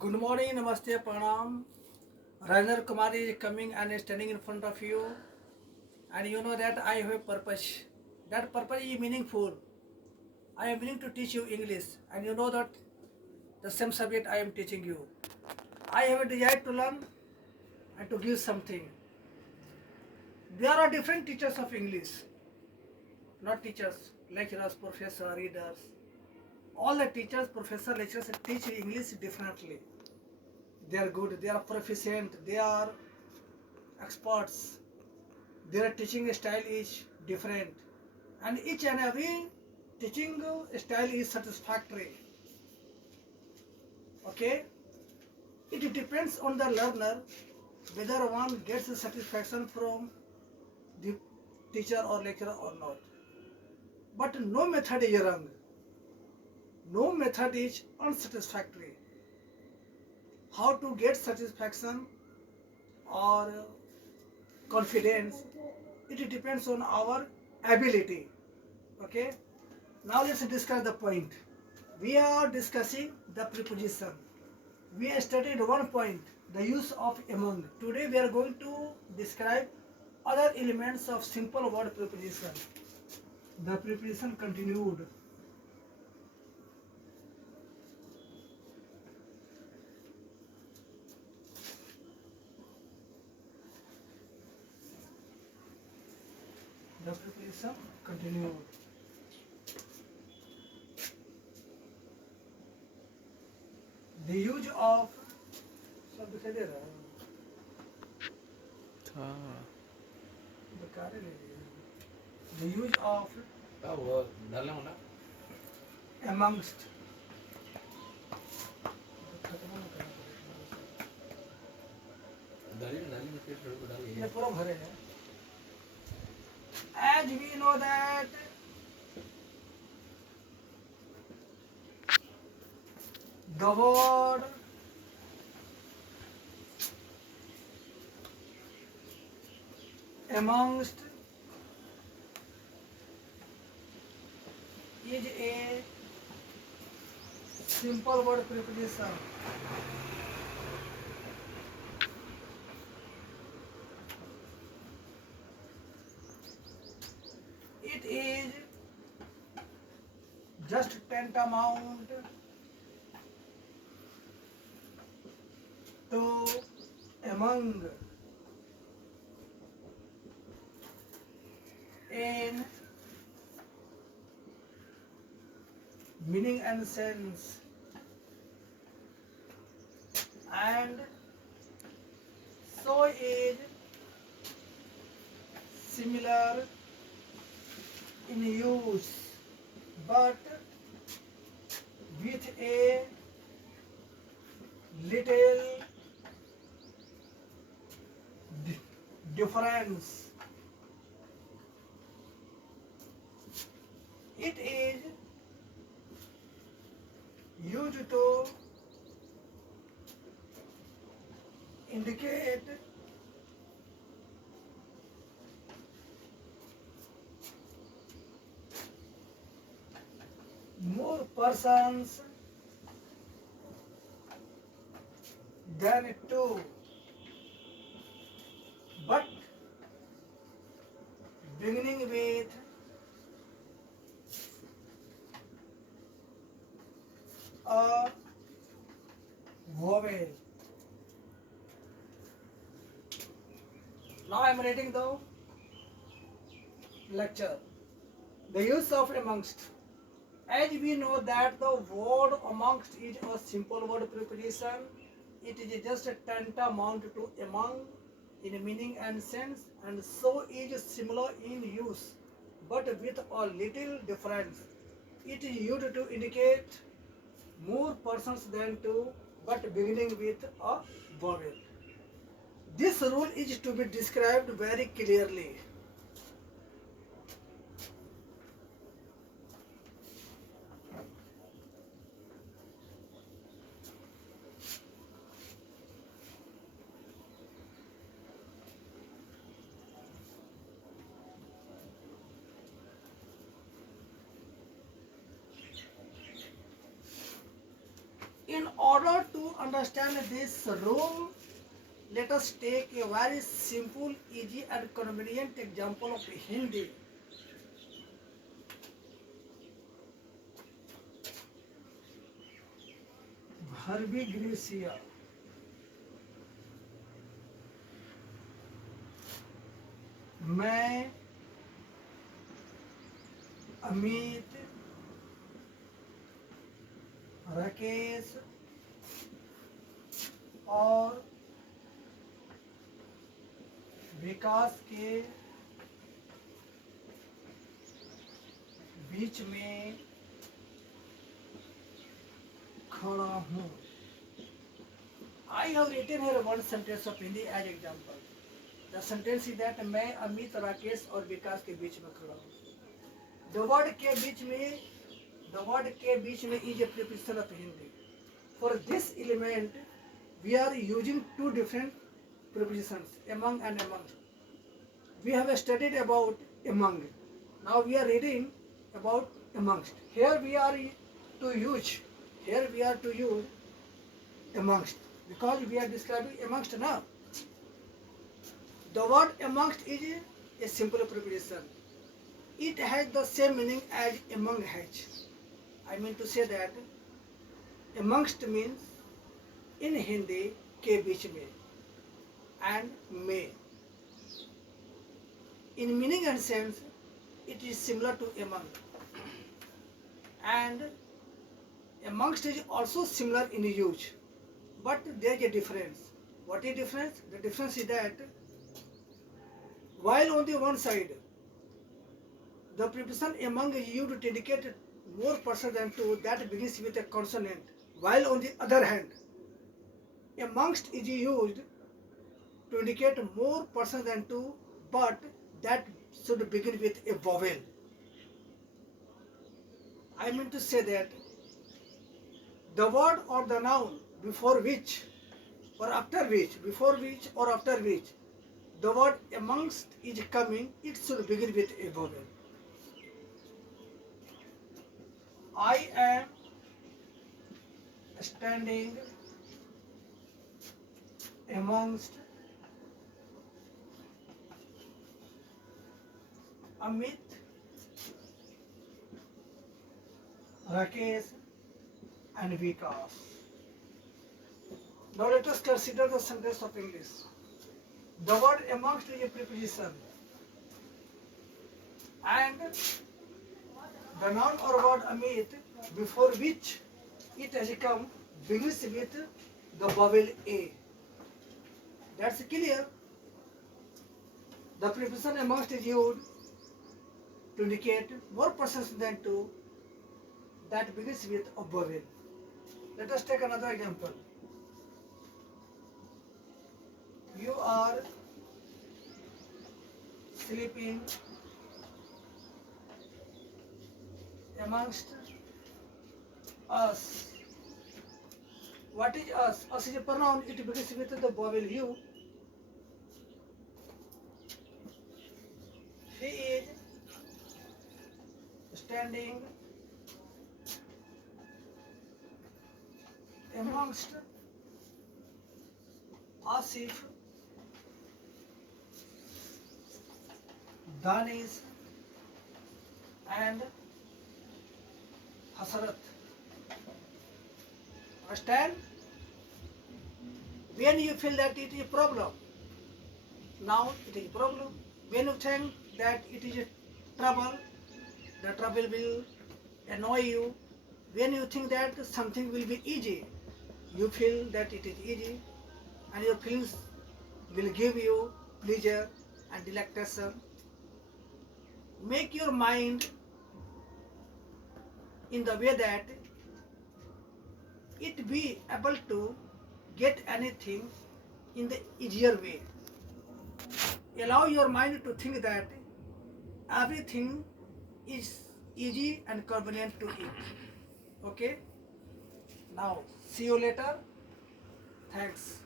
Good morning, Namaste, Pranam. Rajender Kumar is coming and standing in front of you. And you know that I have a purpose. That purpose is meaningful. I am willing to teach you English. And you know that the same subject I am teaching you. I have a desire to learn and to give something. There are different teachers of English. Not teachers, lecturers, professors, readers. All the teachers, professors, lecturers teach English differently. They are good, they are proficient, they are experts. Their teaching style is different, and each and every teaching style is satisfactory. Okay, it depends on the learner whether one gets satisfaction from the teacher or lecturer or not. But no method is wrong, no method is unsatisfactory. How to get satisfaction or confidence, it depends on our ability. Okay, now let's discuss the point. We are discussing the preposition. We studied one point, the use of among. Today we are going to describe other elements of simple word preposition. The preposition continued. The preposition continued. The use of सब दिखाई दे रहा है था बेकार ही ले लिया. The use of वो डालना होना amongst. डाली में फिर थोड़ा सा डाल ये पूरा भरे है. As we know that the word amongst is a simple word preposition. It is just tantamount to among in meaning and sense, and so is similar in use, but with a little difference. It is used to indicate more persons than two, but beginning with a vowel. Now I am reading the lecture. The use of amongst. As we know that the word amongst is a simple word preposition, it is just tantamount to among in meaning and sense, and so is similar in use, but with a little difference. It is used to indicate more persons than two, but beginning with a vowel. This rule is to be described very clearly. In order to to understand this rule, let us take a very simple, easy and convenient example of Hindi. Bharvi Gracia. मैं अमित, राकेश और विकास के बीच में खड़ा हूँ. I have written here one sentence of Hindi as example. The sentence is that मैं अमित, राकेश और विकास के बीच में खड़ा हूँ. The word के बीच में is a preposition of Hindi. For this element, we are using two different prepositions, among and amongst. We have studied about among. Now we are reading about amongst. Here we are to use amongst, because we are describing amongst now. The word amongst is a simple preposition. It has the same meaning as among has. I mean to say that amongst means in Hindi के बीच में and में. In meaning and sense, it is similar to among. And amongst is also similar in use, but there is a difference. What is difference? The difference is that while on the one side, the preposition among is used to indicate more person than two that begins with a consonant, while on the other hand, amongst is used to indicate more person than two, but that should begin with a vowel. I mean to say that the word or the noun before which or after which, the word amongst is coming, it should begin with a vowel. I am standing amongst Amit, Rakesh and Vikas. Now let us consider the sentence of English. The word amongst is a preposition, and the noun or word Amit before which it has come begins with the vowel A. That's clear. The preposition amongst is used to indicate more persons than two that begins with a vowel. Let us take another example. You are sleeping amongst us. What is us? Us is a pronoun. It begins with the vowel U. He is standing amongst Asif, Danish and Hasarat. Understand? When you feel that it is a problem, now it is a problem. When you think that it is a trouble, the trouble will annoy you. When you think that something will be easy, you feel that it is easy, and your feelings will give you pleasure and delectation. Make your mind in the way that it be able to get anything in the easier way. Allow your mind to think that everything is easy and convenient to it. Okay? Now, see you later. Thanks.